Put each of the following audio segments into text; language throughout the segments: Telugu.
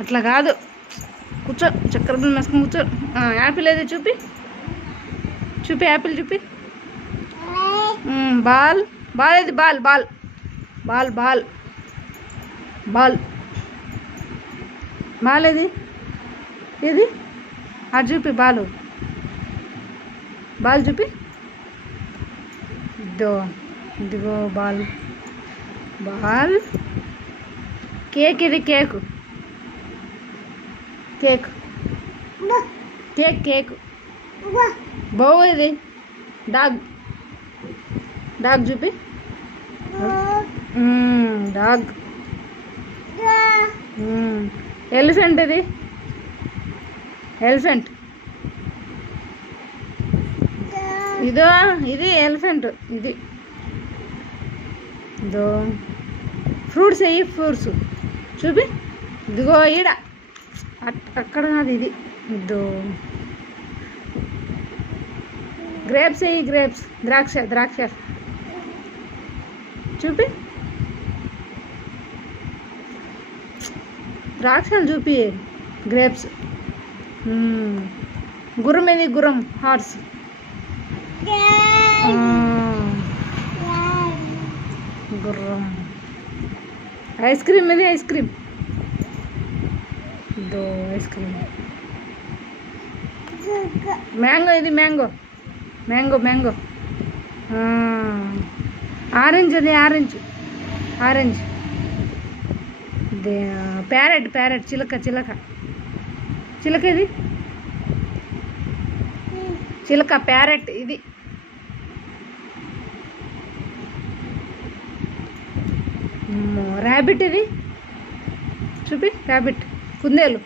అట్లా కాదు, కూర్చో, చక్కెర బిళ్ళ వేసుకొని కూర్చో. యాపిల్ ఏది చూపి, చూపి యాపిల్ చూపి. బాల్, బాల్ ఏది, ball ball ball ball ball ball ఏది, ఏది అది చూపి, బాలు బాల్ చూపి. ఇదో ఇదిగో బాల్ బాల్. కేక్ ఇది, కేకు కేక్ కేక్ కేక్. బౌ ఇది, డాగ్ డాగ్ చూపి. డాగ్. ఎలిఫెంట్ ఇది, ఎలిఫెంట్. ఇదో ఇది ఎలిఫెంట్ ఇది. ఇదో ఫ్రూట్స్ అయ్యి, ఫ్రూట్స్ చూపి. ఇదిగో ఈడ, అక్కడ కాదు ఇది. ఇదో గ్రేప్స్ అయ్యి, గ్రేప్స్, ద్రాక్ష ద్రాక్ష చూపి. ద్రాక్షలు చూపి, గ్రేప్స్. గుర్రం ఏది, గుర్రం, హార్స్. గుర్రం. ఐస్ క్రీమ్ ఇది, ఐస్ క్రీమ్. ఇదో ఐస్ క్రీమ్. మ్యాంగో ఇది, మ్యాంగో మ్యాంగో మ్యాంగో. ఆరెంజ్ అది, ఆరెంజ్ ఆరెంజ్. ప్యారెట్ ప్యారెట్, చిలక చిలక చిలక ఇది, చిలక ప్యారెట్ ఇది. ర్యాబిట్ ఇది చూపి, ర్యాబిట్. కుందేలు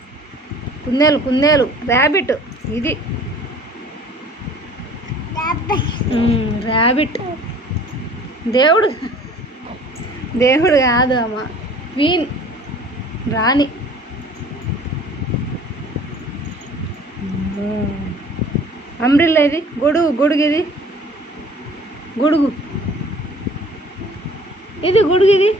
కుందేలు కుందేలు, ర్యాబిట్ ఇది. ర్యాబిట్. దేవుడు, దేవుడు కాదు అమ్మ, క్వీన్, రాణి. అంబ్రిల్లా ఇది, గొడుగు గొడుగు ఇది, గొడుగు ఇది, గొడుగు ఇది.